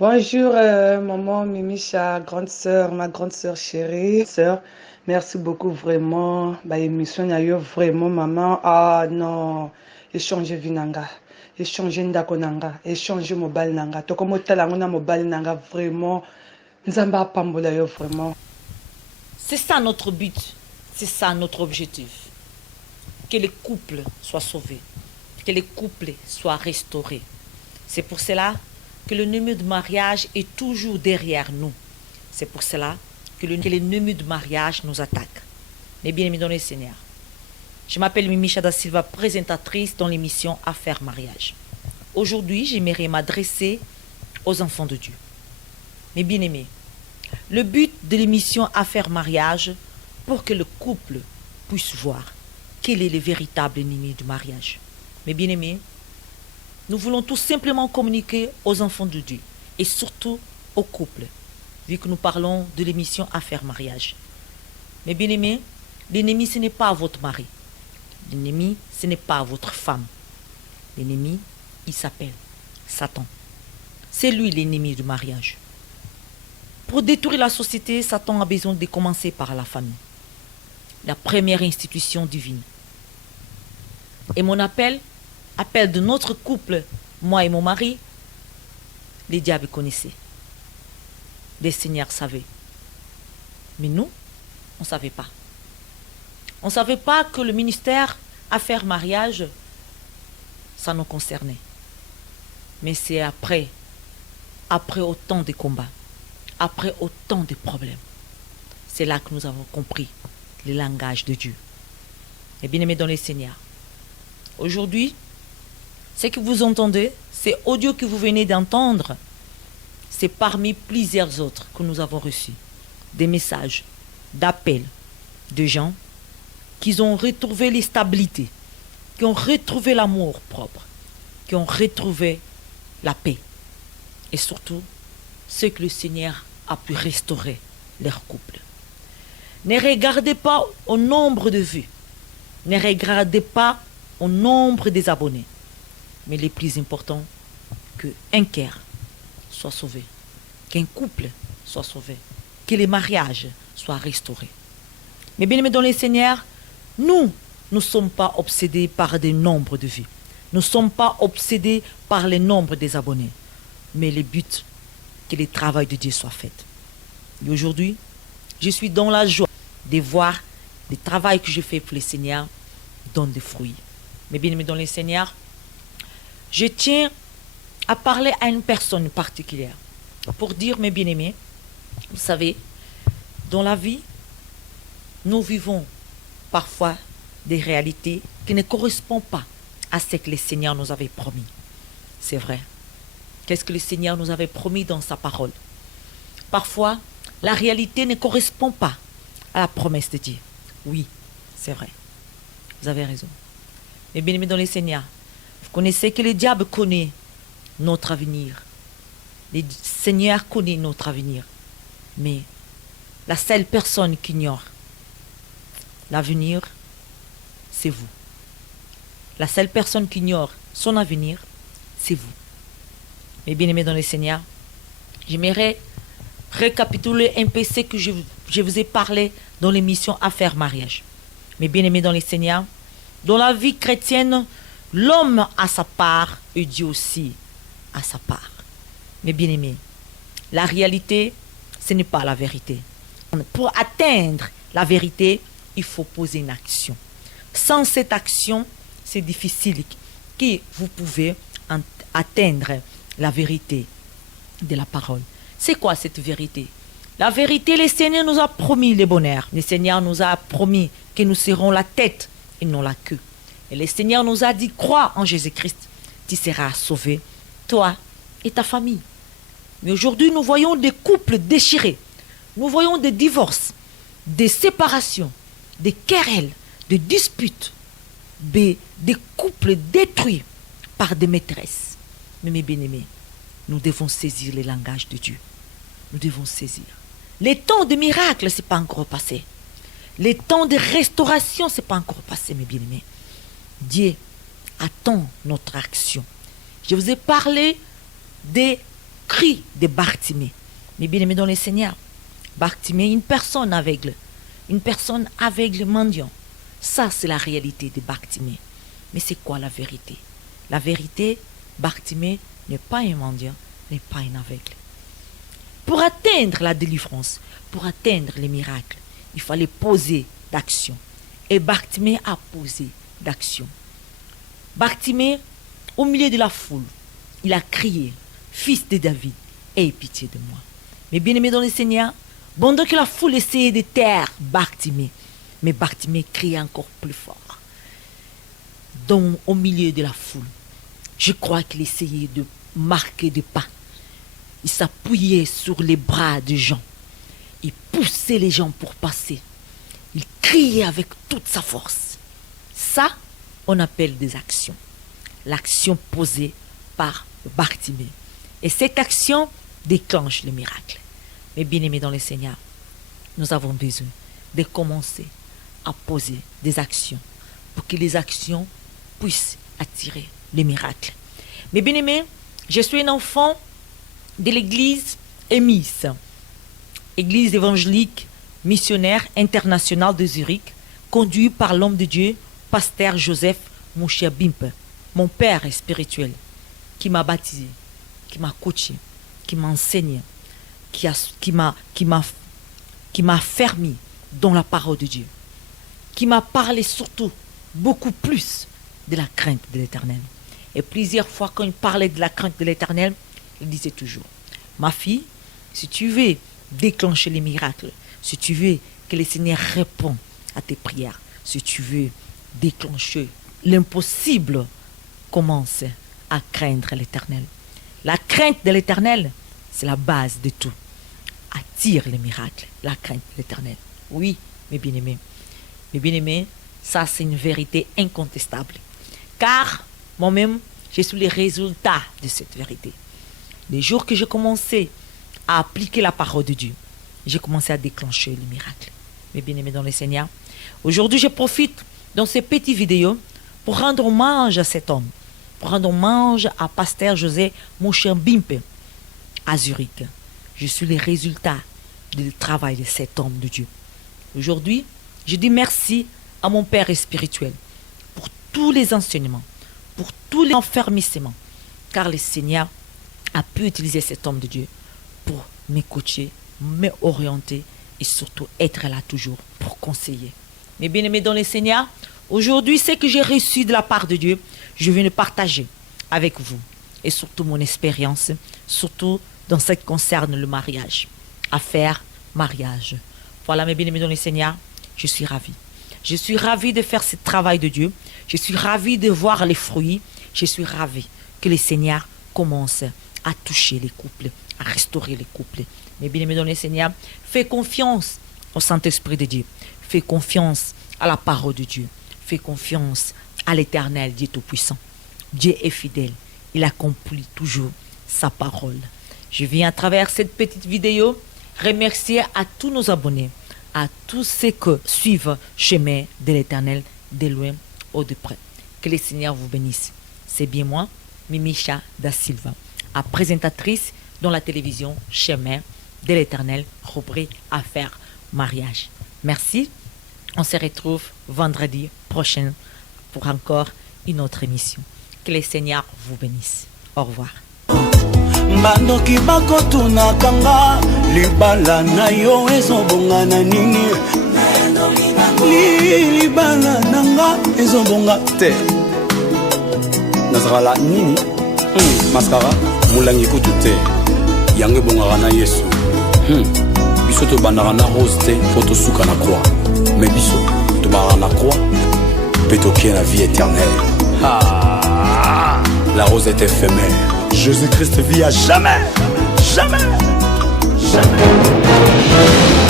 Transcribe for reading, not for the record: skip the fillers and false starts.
Bonjour, maman Mimicha, grande sœur, ma grande sœur chérie. Sœur, merci beaucoup vraiment. Bah, émission na yo vraiment maman. Ah non, échanger vinanga, échanger ndako nanga, échanger mobile nanga. Toko motala ngona mobile nanga vraiment. Nzamba pambola yo vraiment. C'est ça notre but, c'est ça notre objectif. Que les couples soient sauvés, que les couples soient restaurés. C'est pour cela que le numéro de mariage est toujours derrière nous. C'est pour cela que l'ennemi de mariage nous attaque. Mais bien aimés dans le Seigneur, je m'appelle Mimi Chada Silva, présentatrice dans l'émission Affaires Mariage. Aujourd'hui, j'aimerais m'adresser aux enfants de Dieu. Mes bien-aimés, le but de l'émission Affaires Mariage, pour que le couple puisse voir quel est le véritable ennemi du mariage. Mes bien-aimés, nous voulons tout simplement communiquer aux enfants de Dieu et surtout aux couples, vu que nous parlons de l'émission Affaires Mariage. Mes bien-aimés, l'ennemi, ce n'est pas votre mari. L'ennemi, ce n'est pas votre femme. L'ennemi, il s'appelle Satan. C'est lui l'ennemi du mariage. Pour détruire la société, Satan a besoin de commencer par la famille, la première institution divine. Et mon appel de notre couple, moi et mon mari, les diables connaissaient. Les seigneurs savaient. Mais nous, on ne savait pas. On ne savait pas que le ministère Affaires Mariage, ça nous concernait. Mais c'est après autant de combats, après autant de problèmes, c'est là que nous avons compris le langage de Dieu. Et bien aimés dans les seigneurs, aujourd'hui, ce que vous entendez, c'est audio que vous venez d'entendre, c'est parmi plusieurs autres que nous avons reçus. Des messages, d'appels de gens qui ont retrouvé les stabilités, qui ont retrouvé l'amour propre, qui ont retrouvé la paix. Et surtout, ceux que le Seigneur a pu restaurer leur couple. Ne regardez pas au nombre de vues, ne regardez pas au nombre des abonnés, mais le plus important, qu'un cœur soit sauvé, qu'un couple soit sauvé, que les mariages soient restaurés. Mais bien aimés dans le Seigneur, nous ne sommes pas obsédés par des nombres de vues. Nous ne sommes pas obsédés par le nombre des abonnés. Mais le but, que le travail de Dieu soit fait. Et aujourd'hui, je suis dans la joie de voir le travail que je fais pour le Seigneur donne des fruits. Mais bien aimés dans le Seigneur, je tiens à parler à une personne particulière pour dire, mes bien-aimés, vous savez, dans la vie, nous vivons parfois des réalités qui ne correspondent pas à ce que le Seigneur nous avait promis. C'est vrai. Qu'est-ce que le Seigneur nous avait promis dans sa parole? Parfois, la réalité ne correspond pas à la promesse de Dieu. Oui, c'est vrai. Vous avez raison. Mais bien aimés dans le Seigneur, vous connaissez que le diable connaît notre avenir. Le Seigneur connaît notre avenir. Mais la seule personne qui ignore l'avenir, c'est vous. La seule personne qui ignore son avenir, c'est vous. Mais bien aimés dans le Seigneur, j'aimerais récapituler un peu ce que je vous ai parlé dans l'émission Affaires Mariage. Mais bien aimés dans le Seigneur, dans la vie chrétienne, l'homme a sa part et Dieu aussi a sa part. Mais bien aimés, la réalité, ce n'est pas la vérité. Pour atteindre la vérité, il faut poser une action. Sans cette action, c'est difficile que vous pouvez atteindre la vérité de la parole. C'est quoi cette vérité? La vérité, le Seigneur nous a promis le bonheur. Le Seigneur nous a promis que nous serons la tête et non la queue. Et le Seigneur nous a dit, crois en Jésus-Christ, tu seras sauvé, toi et ta famille. Mais aujourd'hui, nous voyons des couples déchirés. Nous voyons des divorces, des séparations, des querelles, des disputes, des couples détruits par des maîtresses. Mais mes bien-aimés, nous devons saisir le langage de Dieu. Nous devons saisir. Les temps de miracles, ce n'est pas encore passé. Les temps de restauration, ce n'est pas encore passé, mes bien-aimés. Dieu attend notre action. Je vous ai parlé des cri de Bartimée. Mais bien aimé dans le Seigneur, Bartimée, une personne aveugle mendiant. Ça, c'est la réalité de Bartimée. Mais c'est quoi la vérité? La vérité, Bartimée n'est pas un mendiant, n'est pas un aveugle. Pour atteindre la délivrance, pour atteindre les miracles, il fallait poser d'action. Et Bartimée a posé d'action. Bartimée, au milieu de la foule, il a crié, Fils de David, aie pitié de moi. Mais bien aimé dans le Seigneur, pendant que la foule essayait de taire Bartimée, mais Bartimée criait encore plus fort. Donc, au milieu de la foule, je crois qu'il essayait de marquer des pas. Il s'appuyait sur les bras des gens. Il poussait les gens pour passer. Il criait avec toute sa force. Ça, on appelle des actions. L'action posée par Bartimée. Et cette action déclenche le miracle. Mais bien aimés dans le Seigneur, nous avons besoin de commencer à poser des actions pour que les actions puissent attirer les miracles. Mais bien aimés, je suis un enfant de l'église EMIS, Église évangélique missionnaire internationale de Zurich, conduit par l'homme de Dieu, pasteur Joseph Mouchia Bimpe, mon père spirituel, qui m'a baptisé, qui m'a coaché, qui m'enseigne, qui m'a fermé dans la parole de Dieu, qui m'a parlé surtout beaucoup plus de la crainte de l'Éternel. Et plusieurs fois, quand il parlait de la crainte de l'Éternel, il disait toujours, ma fille, si tu veux déclencher les miracles, si tu veux que le Seigneur réponde à tes prières, si tu veux déclencher l'impossible, commence à craindre l'Éternel. La crainte de l'Éternel, c'est la base de tout. Attire les miracles, la crainte de l'Éternel. Oui, mes bien-aimés. Mes bien-aimés, ça c'est une vérité incontestable. Car moi-même, je suis le résultat de cette vérité. Les jours que j'ai commencé à appliquer la parole de Dieu, j'ai commencé à déclencher les miracles. Mes bien-aimés dans le Seigneur, aujourd'hui je profite dans ces petites vidéos pour rendre hommage à cet homme, pour rendre hommage à pasteur José Mouchia Bimpe à Zurich. Je suis le résultat du travail de cet homme de Dieu. Aujourd'hui, je dis merci à mon père spirituel pour tous les enseignements, pour tous les enfermissements, car le Seigneur a pu utiliser cet homme de Dieu pour me coacher, me orienter et surtout être là toujours pour conseiller. Mes bien-aimés dans le Seigneur, aujourd'hui, ce que j'ai reçu de la part de Dieu, je viens le partager avec vous et surtout mon expérience, surtout dans ce qui concerne le mariage, affaire mariage. Voilà mes bien-aimés dans le Seigneur, je suis ravie. Je suis ravie de faire ce travail de Dieu. Je suis ravie de voir les fruits. Je suis ravie que le Seigneur commence à toucher les couples, à restaurer les couples. Mais bien aimé dans le Seigneur, fais confiance au Saint-Esprit de Dieu. Fais confiance à la parole de Dieu. Fais confiance à l'Éternel, Dieu Tout-Puissant. Dieu est fidèle. Il accomplit toujours sa parole. Je viens à travers cette petite vidéo remercier à tous nos abonnés, à tous ceux qui suivent le chemin de l'Éternel, de loin ou de près. Que le Seigneur vous bénisse. C'est bien moi, Mimicha da Silva, à présentatrice dans la télévision Chemin de l'Éternel, rubrique Affaires mariage. Merci. On se retrouve vendredi prochain pour encore une autre émission. Que le Seigneur vous bénisse. Au revoir. Bandoki bakotuna kanga libala na yo ezobonga na nini libala nanga ezobonga te nazala nini maskara mulangi kutu te yango ebongaka na Yesu biso tobandaka na rose te po tosuka na croix mais biso tobandaka na croix mpe tokie na vie éternelle. La rose est éphémère. Jésus-Christ vit à jamais. Jamais. Jamais.